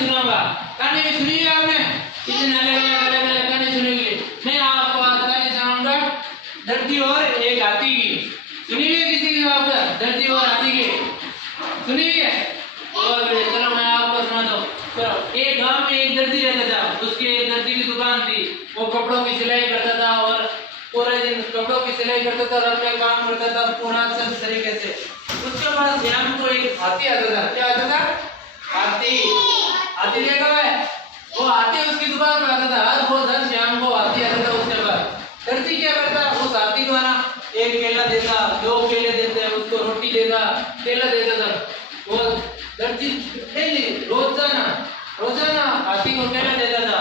सुनाऊंगा। कहानी भी सुनी है आपने? कितने अलग अलग कहानी सुनेंगे। मैं आपको आज कहानी सुनाऊंगा धरती और एक हाथी की। सुनी है किसी की आपका धरती और हाथी की? सुनी है? और चलो मैं आपको सुनाता हूँ। चलो, एक गांव में एक दर्जी रहता था। उसकी एक दर्जी की दुकान थी। वो कपड़ों की सिलाई करता था और पूरे दिन कपड़ों की सिलाई करता था और अपने काम करता था पूरा सब तरीके से। उसके बाद शाम को एक हाथी आता था। क्या आता था? हाथी। हाथी देखा है? वो हाथी उसकी दुकान पे आता था। हर रोज हर शाम को हाथी आता था। उसके बाद दर्जी क्या करता? उस हाथी को ना एक केला देता, दो केले देते, उसको रोटी देता, केला देता था। वो दर्जी डेली रोजाना हाथी को केला देता था।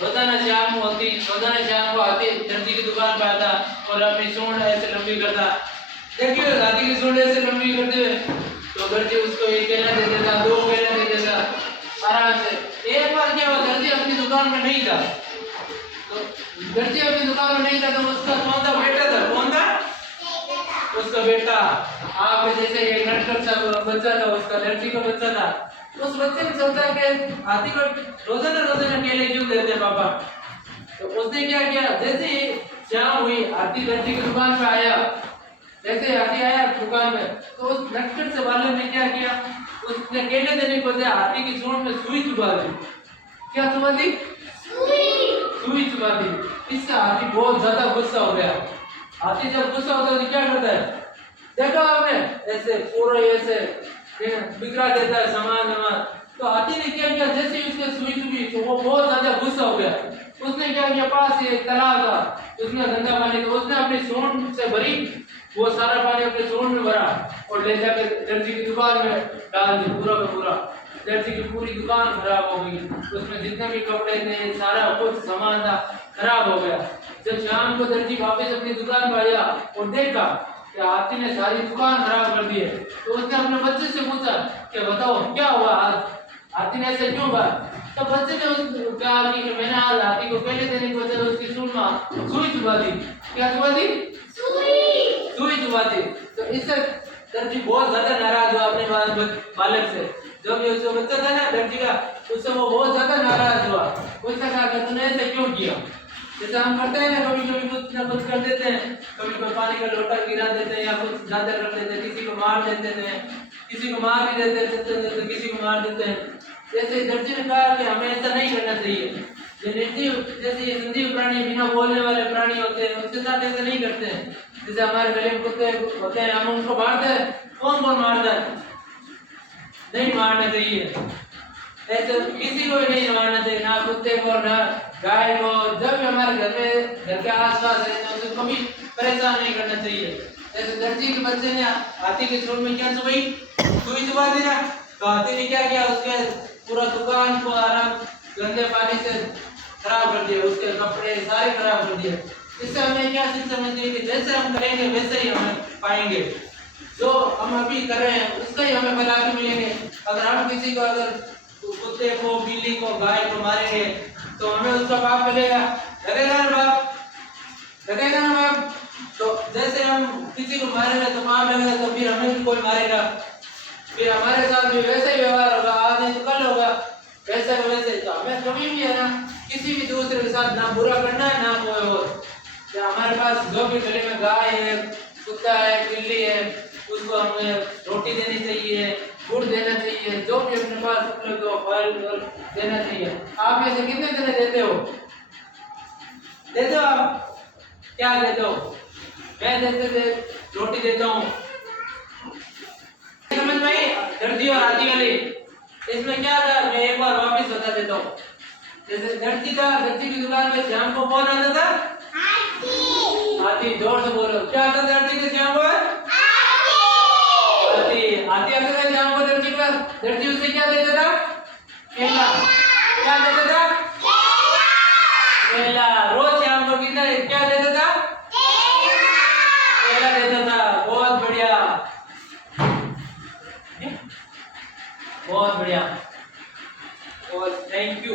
रोजाना शाम को हाथी दर्जी की दुकान पे आता और अपनी सूंड ऐसे लंबी करता। देखिए हाथी की सूंड ऐसे लंबी करते हुए तो दर्जी उसको एक केला दे देता, दो केला दे देता आराम से। एक बार क्या हुआ, दर्जी अपनी दुकान में नहीं था। तो दर्जी अपनी दुकान में नहीं था तो उसका कौन था बेटा था? कौन था? उसका बेटा। आप जैसे एक नटखट सा बच्चा था, उसका दर्जी का बच्चा था। उस बच्चे ने सोचा कि हाथी को रोजाना केले क्यों देते हैं पापा। तो उसने क्या किया, जैसे ही शाम हुई हाथी दर्जी की दुकान पे आया। जैसे हाथी आया दुकान में तो उस नटखट से वाले ने क्या किया, उसने केले देने को बजाय हाथी की सूंड में सुई चुभा दी। क्या चुभा दी? सुई चुभा दी। इससे हाथी बहुत ज्यादा गुस्सा हो गया। हाथी जब गुस्सा होता है तो क्या करता है? देखा आपने? ऐसे पूरा ऐसे बिखरा देता है सामान। तो हाथी ने क्या किया, जैसे ही उसके सुई चुभी तो वो बहुत ज्यादा गुस्सा हो गया। उसने क्या किया, पास एक तालाब था, उसमें गंदा पानी, तो उसने अपनी सूंड से भरी वो सारा पानी अपने सूंड में भरा और ले जाकर दर्जी की दुकान में डाल दिया। पूरा का पूरा दर्जी की पूरी दुकान खराब हो गई। उसमें जितने भी कपड़े थे सारा कुछ सामान था खराब हो गया। जब शाम को दर्जी वापस अपनी दुकान पर आया और देखा कि हाथी ने सारी दुकान खराब कर दी है तो उसने अपने बच्चे से पूछा कि बताओ क्या हुआ आज, हाथी ने ऐसे क्यों कहा? तो बच्चे ने उसको कहा कि मैंने आज हाथी को केले देने को बजाय उसकी सूंड में सुई चुभा दी। क्या चुभा दी? सुई चुभा दी। तो इससे दर्जी बहुत ज्यादा नाराज हुआ अपने बालक से। जब ये उसका बच्चा था ना दर्जी का, उससे वो बहुत ज्यादा नाराज हुआ। उसने कहा कि तूने ऐसे क्यों किया? जैसे हम करते हैं ना, कभी कभी कुछ ना कुछ कर देते हैं, कभी कोई पानी का लोटा गिरा देते हैं या कुछ ज्यादा कर देते हैं, किसी को मार देते हैं, किसी को मार भी देते हैं, किसी को मार देते हैं। जैसे दर्जी ने कहा कि हमें ऐसा नहीं करना चाहिए। ये निर्जीव, जैसे ये निर्जीव प्राणी बिना बोलने वाले प्राणी होते हैं, उसके साथ ऐसा नहीं करते हैं। जैसे हमारे गले में कुत्ते होते हैं, हम उनको मारते हैं, कौन मारता है? नहीं मारना चाहिए। ऐसे किसी को भी नहीं मारना चाहिए, ना कुत्ते को ना गाय को। जब भी हमारे घर के आसपास है तो उसको कभी परेशान नहीं करना चाहिए। जैसे दर्जी के बच्चे ने हाथी के सूंड में क्या चुभाई? सुई चुभा दी ना। तो हाथी ने क्या किया, उसके पूरा दुकान को आराम गंदे पानी से खराब कर दिया, उसके कपड़े सारे खराब कर दिए। इससे हमें क्या शिक्षा मिलती है कि जैसे हम करेंगे वैसे ही हमें पाएंगे। जो हम अभी कर रहे हैं उसका ही हमें फल आगे मिलेंगे। अगर हम किसी को, अगर कुत्ते को, बिल्ली को, गाय को मारेंगे तो हमें उसका पाप मिलेगा। लगेगा ना पाप? लगेगा ना पाप? तो जैसे हम किसी को मारेंगे तो पाप लगेगा, तो फिर हमें भी कोई मारेगा, फिर हमारे साथ भी वैसे ही व्यवहार होगा। आज नहीं तो कल होगा, वैसे को वैसे। तो हमें कभी भी है ना किसी भी दूसरे के साथ ना बुरा करना है ना कोई और। हमारे पास जो भी गले में गाय है, कुत्ता है, बिल्ली है, उसको हमें रोटी देनी चाहिए, गुड़ देना चाहिए, जो भी अपने पास उपलब्ध हो फल देना चाहिए। आप ऐसे कितने जने देते हो? देते हो आप? क्या देते हो? मैं देते रोटी देता हूँ। समझ में आई दर्जी और हाथी वाली? इसमें क्या था, मैं एक बार वापस बता देता हूँ। जैसे दर्जी था, दर्जी की दुकान पे शाम को कौन आता था? हाथी। जोर से बोलो, क्या आता था दर्जी के शाम को? हाथी। हाथी आता था शाम को दर्जी पर। दर्जी उसे क्या देता था? केला। क्या देता था? केला। रोज शाम को कितना क्या देता था? केला देता था। बहुत बढ़िया, बहुत बढ़िया, और थैंक यू।